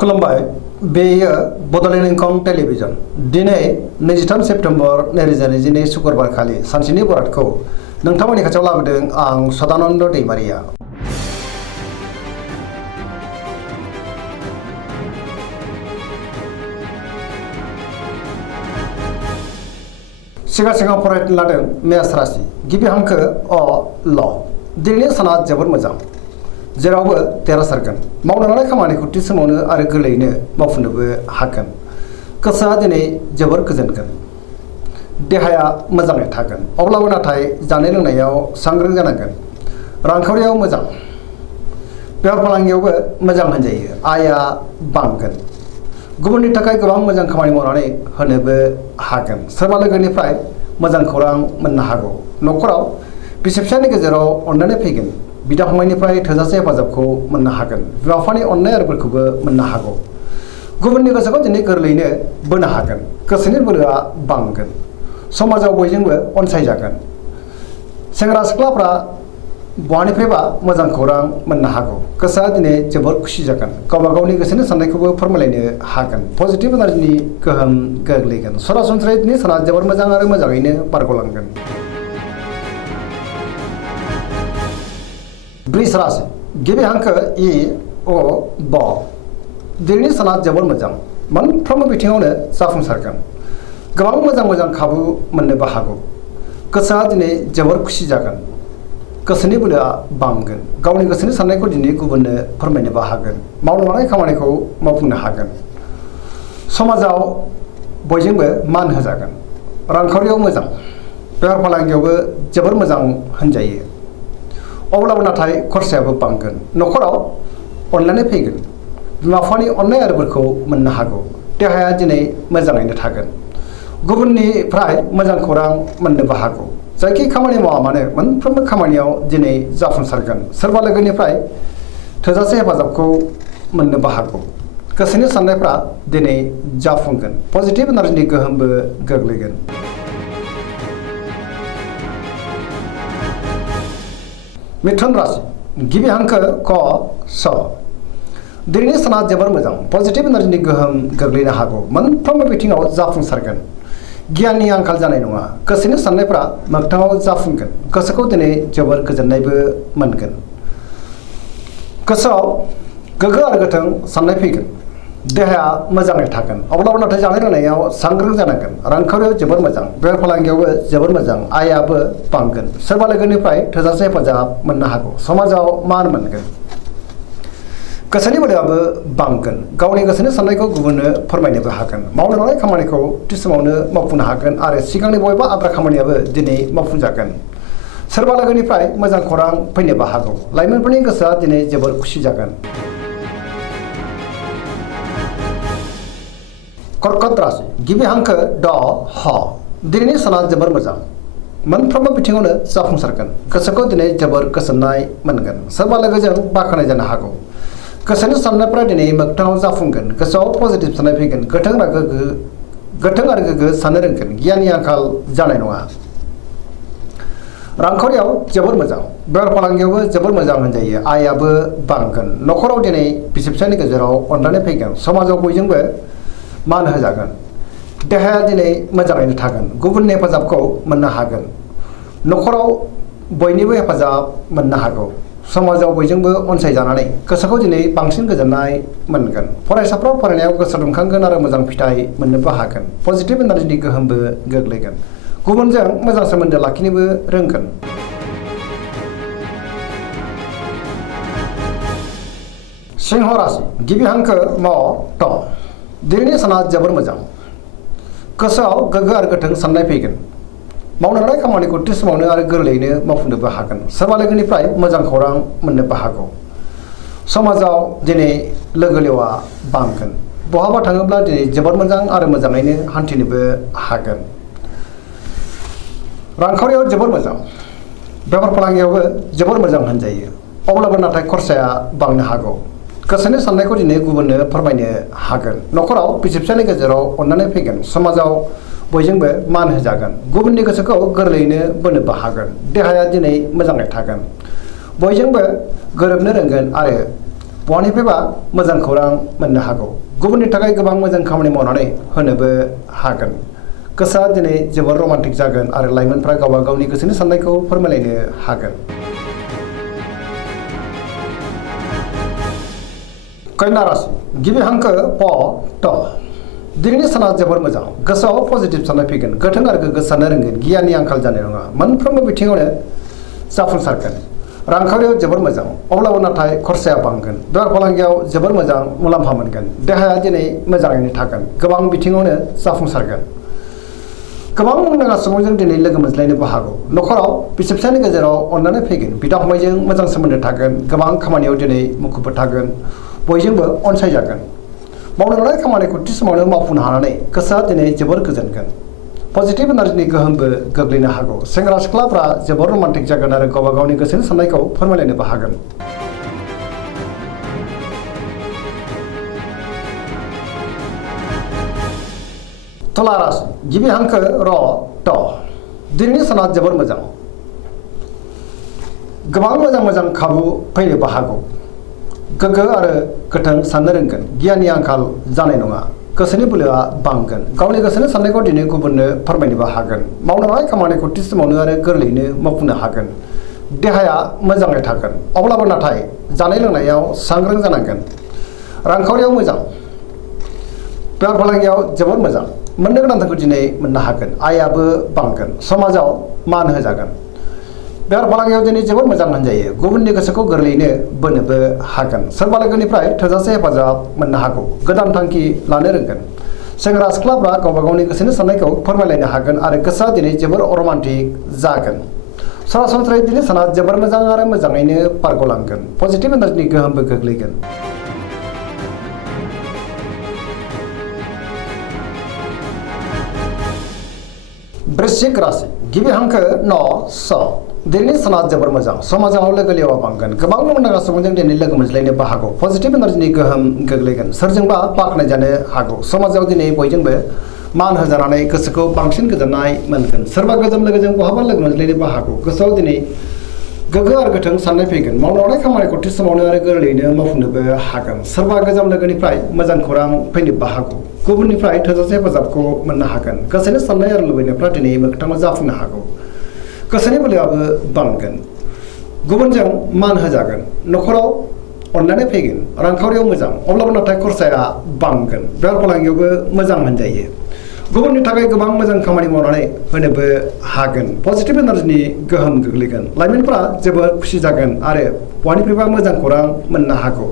खुलुमबाय बेयो बड'लेण्ड इंखं टेलिभिजन दिनै 23 सेप्तेम्बर 2022 शुक्रबार खालि सानसेनि बरादखौ नोंथांमोननि खाथियाव लाबोदों आं सदानन्द दैमारिया। सिगां फरायनो लादों मेष राशि गिबि हांखो अ ल दिनैनि साना जोबोद मोजां जेरावबो देरहासारगोन मावनो लानाय खामानिखौ थि समावनो आरो गोरलैयैनो मावफुंनोबो हागोन। गोसोआ दिनै जोबोर गोजोनगोन देहाया मोजाङै थागोन अब्लाबो नाथाय जानाय लोंनायाव सांग्रां जानांगोन। रांखावरियाव मोजां बेफार फालांगियावबो मोजां होनजायो आयआ बांगोन गुबुननि थाखाय गोबां मोजां खामानि मावनानै होनोबो हागोन। सोरबा लोगोनिफ्राय मोजां खौरां मोननो हागौ। न'खराव बिसि फिसायनि गेजेराव अननानै फैगोन बिदा फंबायनिफ्राय थोजासे हेफाजाबखौ मोननो हागोन। बिमा बिफानि अननाय आरो बोरखौबो मोननो हागौ। गुबुननि गोसोखौ दिनै गोरलैयैनो बोनो हागोन। गोसोनि बोलोआ बांगोन समाजाव बयजोंबो अनसायजागोन। सेंग्रा सिख्लाफ्रा बहानिफ्रायबा मोजां खौरां मोननो हागौ। गोसोआ दिनै जोबोर खुसि जागोन गावबा गावनि गोसोनि साननायखौबो फोरमायलायनो हागोन। पजिटिभ एनार्जिनि गोहोम गोग्लैगोन। सरासनस्रायै दिनै साना जोबोर मोजां आरो मोजाङैनो बारग'लांगोन। वृष राशि गिबि हांखो इ अ ब दिनैनि साना जोबोर मोजां मोनफ्रोमबो बिथिङावनो जाफुंसारगोन। गोबां मोजां खाबु मोननोबो हागौ। गोसोआ दिनै जोबोर खुसि जागोन। गोसोनि बोलोआ बांगोन गावनि गोसोनि साननायखौ दिनै गुबुननो फोरमायनोबो हागोन। मावनो लानाय खामानिखौ मावफुंनो हागोन। समाजाव बयजोंबो मान होजागोन। रांखावरियाव मोजां बेफार फालांगियावबो जोबोर मोजां होनजायो अब्लाबो नाथाय खरसायाबो बांगोन। न'खराव अननानै फैगोन बिमा बिफानि अननाय आरो बोरखौ मोननो हागौ। देहाया दिनै मोजाङैनो थागोन। गुबुननिफ्राय मोजां खौरां मोननोबो हागौ। जायखि खामानि मावा मानो मोनफ्रोमबो खामानियाव दिनै जाफुंसारगोन। सोरबा लोगोनिफ्राय थोजासे हेफाजाबखौ मोननोबो हागौ। गोसोनि साननायफ्रा दिनै जाफुंगोन। पजिटिभ एनार्जिनि गोहोमबो गोग्लैगोन। मिथुन राशि गिबि हांखो क स दिनैनि साना जोबोर मोजां पजिटिभ एनार्जिनि गोहोम गोग्लैनो हागौ। मोनफ्रोमबो बिथिङाव जाफुंसारगोन। गियाननि आंखाल जानाय नङा। गोसोनि साननायफ्रा मोगथाङाव जाफुंगोन। गोसोखौ दिनै जोबोर गोजोननायबो मोनगोन। गोसोआव गोग्गो आरो गोथों साननाय फैगोन। देहाया मोजाङै थागोन अब्लाबो नाथाय जानाय लोंनायाव सांग्रां जानांगोन। रांखावरियाव जोबोर मोजां बेफार फालांगियावबो जोबोर मोजां आयआबो बांगोन। सोरबा लोगोनिफ्राय थोजासे हेफाजाब मोननो हागौ। समाजाव मान मोनगोन। गोसोनि बोलोआबो बांगोन गावनि गोसोनि साननायखौ गुबुननो फोरमायनोबो हागोन। मावनो लानाय खामानिखौ थि समावनो मावफुंनो हागोन आरो सिगांनि बबेबा आद्रा खामानियाबो दिनै मावफुंजागोन। सोरबा लोगोनिफ्राय मोजां खौरां फैनोबो हागौ। लाइमोनफोरनि गोसोआ दिनै जोबोर खुसि जागोन। कर्कट राशि गिबि हांखो ड ह दिनैनि साना जोबोर मोजां मोनफ्रोमबो बिथिङावनो जाफुंसारगोन। गोसोखौ दिनै जोबोर गोजोननाय मोनगोन। सोरबा लोगोजों बाख्नाय जानो हागौ। गोसोनि साननायफ्रा दिनै मोगथाङाव जाफुंगोन। गोसोआव पजिटिभ साननाय फैगोन। गोथों आरो गोग्गो साननो रोंगोन। गियाननि आंखाल जानाय नङा। रांखावरियाव जोबोर मोजां बेफार फालांगियावबो जोबोर मोजां होनजायो आयआबो बांगोन। न'खराव दिनै बिसि फिसायनि गेजेराव अननानै फैगोन। समाजाव बयजोंबो मान होजागोन। देहाया दिनै मोजाङैनो थागोन। गुबुननि हेफाजाबखौ मोननो हागोन। न'खराव बयनिबो हेफाजाब मोननो हागौ। समाजाव बयजोंबो अनसायजानानै गोसोखौ दिनै बांसिन गोजोननाय मोनगोन। फरायसाफ्रा फरायनायाव गोसो दुंखांगोन आरो मोजां फिथाइ मोननोबो हागोन। पजिटिभ एनार्जिनि गोहोमबो गोग्लैगोन। गुबुनजों मोजां सोमोन्दो लाखिनोबो रोंगोन। सिंह राशि गिबि हांखो म ट दिनैनि साना जोबोर मोजां गोसोआव गोग्गो आरो गोथों साननाय फैगोन। मावनो लानाय खामानिखौ थि समावनो आरो गोरलैयैनो मावफुंनोबो हागोन। सोरबा लोगोनिफ्राय मोजां खौरां मोननोबो हागौ। समाजाव दिनै लोगो लेवा बांगोन। बहाबा थाङोब्ला दिनै जोबोर मोजां आरो मोजाङैनो हान्थिनोबो हागोन। रांखावरियाव जोबोर मोजां बेफार फालांगियावबो जोबोर मोजां होनजायो अब्लाबो नाथाय खरसाया बांनो हागौ। गोसोनि साननायखौ दिनै गुबुननो फोरमायनो हागोन। न'खराव बिसि फिसायनि गेजेराव अननानै फैगोन। समाजाव बयजोंबो मान होजागोन। गुबुननि गोसोखौ गोरलैयैनो बोनोबो हागोन। देहाया दिनै मोजाङै थागोन। बयजोंबो गोरोबनो रोंगोन आरो बहानिफ्रायबा मोजां खौरां मोननो हागौ गुबुननि थाखाय गोबां मोजां खामानि मावनानै होनोबो हागोन गोसोआ दिनै जोबोर रमान्टिक जागोन आरो लाइमोनफ्रा गावबा गावनि गोसोनि साननायखौ फोरमायलायनो हागोन। कन्या राशि गिबि हांखो प ट दिनैनि साना जोबोर मोजां गोसोआव पजिटिभ साननाय फैगोन गोथों आरो गोग्गो साननो रोंगोन गियाननि आंखाल जानाय नङा मोनफ्रोमबो बिथिङावनो जाफुंसारगोन रांखावरियाव जोबोर मोजां अब्लाबो नाथाय खरसाया बांगोन बेफार फालांगियाव जोबोर मोजां मुलाम्फा मोनगोन देहाया दिनै मोजाङैनो थागोन गोबां बिथिङावनो जाफुंसारगोन गोबां मुंदांखा सुबुंजों दिनै लोगो मोनज्लायनोबो हागौ नखराव बिसि फिसायनि गेजेराव अननानै फैगोन बिदा फंबायजों मोजां सोमोन्दो थागोन गोबां खामानियाव दिनै मुखुबबो थागोन बयजोंबो अनसायजागोन मावनो लानाय खामानिखौ थि समावनो मावफुंनो हानानै गोसोआ दिनै जोबोर गोजोनगोन पजिटिभ एनार्जिनि गोहोमबो गोग्लैनो हागौ सेंग्रा सिख्लाफ्रा जोबोर रमान्टिक जागोन आरो गावबा गावनि गोसोनि साननायखौ फोरमायलायनोबो हागोन। तुला राशि गिबि हांखो र ट दिनैनि साना जोबोर मोजां गोबां मोजां खाबु फैनोबो हागौ गोग्गो आरो गोथों साननो रोंगोन गियाननि आंखाल जानाय नङा गोसोनि बोलोआ बांगोन गावनि गोसोनि साननायखौ दिनै गुबुननो फोरमायनोबो हागोन मावनो लानाय खामानिखौ थि समावनो आरो गोरलैयैनो मावफुंनो हागोन देहाया मोजाङै थागोन अब्लाबो नाथाय जानाय लोंनायाव सांग्रां जानांगोन रांखावरियाव मोजां बेफार फालांगियाव जोबोद मोजां मोननो गोनांखौ दिनै मोननो हागोन आयाबो बांगोन समाजाव मान होजागोन बेफार फालांगियाव दिनै जोबोद मोजां होनजायो गुबुननि गोसोखौ गोरलैयैनो बोनोबो हागोन सोरबा लोगोनिफ्राय थोजासे हेफाजाब मोननो हागौ गोदान थांखि लानो रोंगोन सेंग्रा सिख्लाफ्रा गावबा गावनि गोसोनि साननायखौ फोरमायलायनो हागोन आरो गोसोआ दिनै जोबोर रमान्टिक जागोन सरासनस्रायै दिनै साना जोबोर मोजां आरो मोजाङैनो बारग'लांगोन पजिटिभ एनार्जिनि गोहोमबो गोग्लैगोन। वृश्चिक राशि गिबि हांखो न स दिनैनि साना जोबोर मोजां समाजाव लोगो लेवा बांगोन गोबां मुंदांखा सुबुंजों दिनै लोगो मोनज्लायनोबो हागौ पजिटिभ एनार्जिनि गोहोम गोग्लैगोन सोरजोंबा बाख्नाय जानो हागौ समाजाव दिनै बयजोंबो मान होजानानै गोसोखौ बांसिन गोजोननाय मोनगोन सोरबा गोजाम लोगोजों बहाबा लोगो मोनज्लायनोबो हागौ गोसोआव दिनै गोग्गो आरो गोथों साननाय फैगोन मावनो लानाय खामानिखौ थि समावनो आरो गोरलैयैनो मावफुंनोबो हागोन सोरबा गोजाम लोगोनिफ्राय मोजां खौरां फैनोबो हागौ गुबुननिफ्राय थोजासे हेफाजाबखौ मोननो हागोन गोसोनि साननाय आरो लुबैनायफ्रा दिनै मोगथाङाव जाफुंनो हागौ गोसोनि बोलोआबो बांगोन गुबुनजों मान होजागोन नखराव अननानै फैगोन रांखावरियाव मोजां अब्लाबो नाथाय खरसाया बांगोन बेफार फालांगियावबो मोजां होनजायो गुबुननि थाखाय गोबां मोजां खामानि मावनानै होनोबो हागोन पजिटिभ एनार्जिनि गोहोम गोग्लैगोन लाइमोनफ्रा जोबोद खुसि जागोन आरो बहानिफ्रायबा मोजां खौरां मोननो हागौ।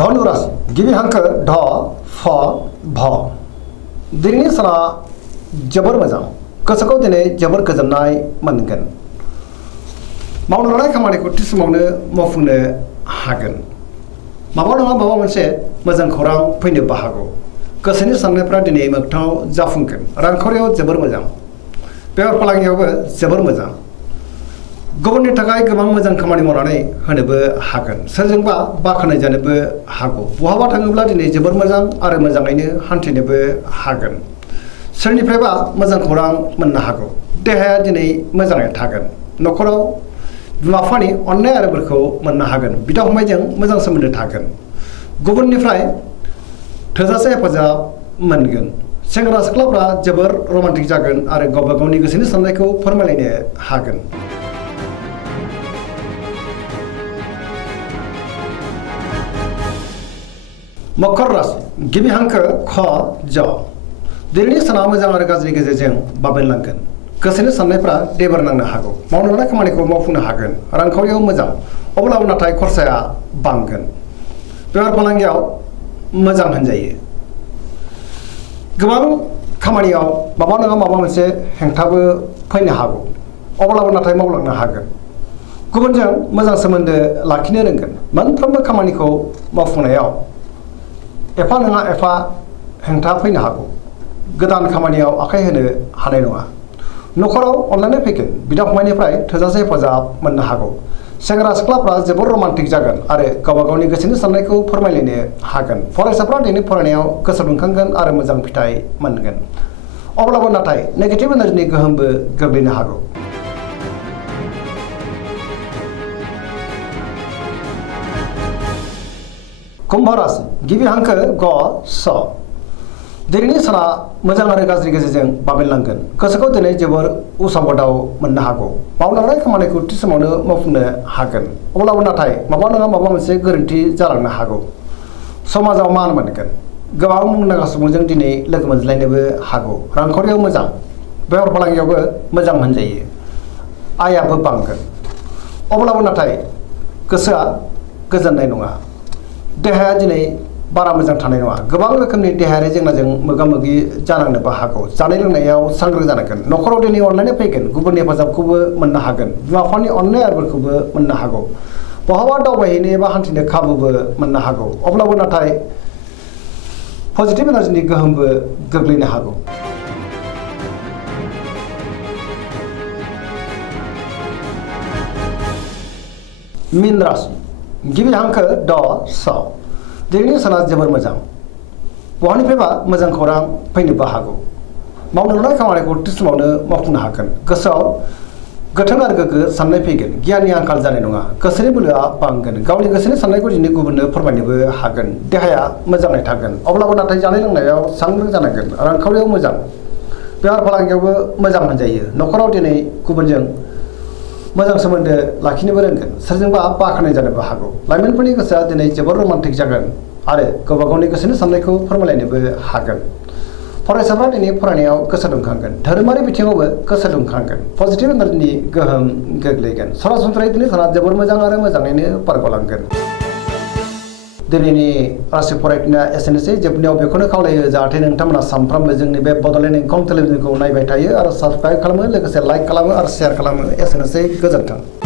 धनु राशि गिबि हांखो ढ फ भ दिनैनि साना जोबोर मोजां गोसोखौ दिनै जोबोर गोजोननाय मोनगोन मावनो लानाय खामानिखौ थि समावनो मावफुंनो हागोन माबा नङा माबा मोनसे मोजां खौरां फैनोबो हागौ गोसोनि साननायफ्रा दिनै मोगथाङाव जाफुंगोन रांखावरियाव जोबोर मोजां बेफार फालांगियावबो जोबोर मोजां गुबुननि थाखाय गोबां मोजां खामानि मावनानै होनोबो हागोन सोरजोंबा बाख्नाय जानोबो हागौ बहाबा थाङोब्ला दिनै जोबोर मोजां आरो मोजाङैनो हान्थिनोबो हागोन सोरनिफ्रायबा मोजां खौरां मोननो हागौ देहाया दिनै मोजाङै थागोन नखराव बिमा बिफानि अननाय आरो बोरखौ मोननो हागोन बिदा फंबायजों मोजां सोमोन्दो थागोन गुबुननिफ्राय थोजासे हेफाजाब मोनगोन सेंग्रा सिख्लाफ्रा जोबोर रमान्टिक जागोन आरो गावबा गावनि गोसोनि साननायखौ फोरमायलायनो हागोन। मकर राशि गिबि हांखो ख ज दिनैनि साना मोजां आरो गाज्रि गेजेरजों बाबेनलांगोन गोसोनि साननायफ्रा देबार नांनो हागौ मावनो लानाय खामानिखौ मावफुंनो हागोन रांखावरियाव मोजां अब्लाबो नाथाय खरसाया बांगोन बेफार फालांगियाव मोजां होनजायो गोबां खामानियाव माबा नङा माबा मोनसे हेंथाबो फैनो हागौ अब्लाबो नाथाय मावलांनो हागोन गुबुनजों मोजां सोमोन्दो लाखिनो रोंगोन मोनफ्रोमबो खामानिखौ मावफुंनायाव एफा नङा एफा हेंथा फैनो हागौ गोदान खामानियाव आखाइ होनो हानाय नङा नखराव अनलायनाय फैगोन बिदा फंबायनिफ्राय थोजासे हेफाजाब मोननो हागौ सेंग्रा सिख्लाफ्रा जोबोर रमान्टिक जागोन आरो गावबा गावनि गोसोनि साननायखौ फोरमायलायनो हागोन फरायसाफ्रा दिनै फरायनायाव गोसो दुंखांगोन आरो मोजां फिथाइ मोनगोन अब्लाबो नाथाय नेगेटिभ एनार्जिनि गोहोमबो गोग्लैनो हागौ। कुम्भ राशि गिबि हांखो ग स दिनैनि साना मोजां आरो गाज्रि गेजेरजों बाबेनलांगोन। गोसोखौ दिनै जोबोर उसाव-बादाव मोननो हागौ। मावलांनाय खामानिखौ थि समावनो मावफुंनो हागोन। अब्लाबो नाथाय माबा नङा माबा मोनसे गोरोन्थि जालांनो हागौ। समाजाव मान मोनगोन। गोबां मुंदांखा सुबुंजों दिनै लोगो मोनज्लायनोबो हागौ। रांखावरियाव मोजां, बेफार फालांगियावबो मोजां मोनजायो। आयाबो बांगोन। अब्लाबो नाथाय गोसोआ गोजोननाय नङा। देहाया दिनै बारा मोजां थानाय नङा। गोबां रोखोमनि देहायारि जेंनाजों मोगा-मोगि जानांनोबो हागौ। जानाय लोंनायाव सांग्रां जानांगोन। न'खराव दिनै अनलायनाय फैगोन। गुबुननि हेफाजाबखौबो मोननो हागोन। बिमा-बिफानि अननाय आरोफोरखौबो मोननो हागौ। बहाबा दावबायहैनो एबा हान्थिनो खाबुबो मोननो हागौ। अब्लाबो नाथाय पजिटिभ एनार्जिनि गोहोमबो गोग्लैनो हागौ। मीन राशि गिबि हांखो ड स दिनैनि साना जोबोर मोजां। बहानिफ्रायबा मोजां खौरां फैनोबो हागौ। मावनो लानाय खामानिखौ थि समावनो मावफुंनो हागोन। गोसोआव गोथों आरो गोग्गो साननाय फैगोन। गियाननि आंखाल जानाय नङा। गोसोनि बोलोआ बांगोन। गावनि गोसोनि साननायखौ दिनै गुबुननो फोरमायनोबो हागोन। देहाया मोजाङै थागोन। अब्लाबो नाथाय जानाय लोंनायाव सांग्रां जानांगोन। रांखावरियाव मोजां, बेफार फालांगियावबो मोजां मोनजायो। न'खराव दिनै गुबुनजों मोजां सोमोन्दो लाखिनोबो रोंगोन। सोरजोंबा बाख्नाय जानोबो हागौ। लाइमोनफोरनि गोसोआ दिनै जोबोर रमान्टिक जागोन आरो गावबा गावनि गोसोनि साननायखौ फोरमायलायनोबो हागोन। फरायसाफ्रा दिनै फरायनायाव गोसो दुंखांगोन। धोरोमारि बिथिङावबो गोसो दुंखांगोन। पजिटिभ एनार्जिनि गोहोम गोग्लैगोन। सरासनस्रायै दिनै साना जोबोर मोजां आरो मोजाङैनो बारग'लांगोन। दिनैनि राशि फरायनाया एसेनोसै। जोबनायाव बेखौनो खावलायो जाहाथे नोंथांमोना सानफ्रामबो जोंनि बे बड'लेण्ड इंखं टेलिभिजनखौ नायबाय थायो आरो साबस्क्राइब खालामो, लोगोसे लाइक खालामो आरो शेयार खालामो। एसेनोसै, गोजोन्थों।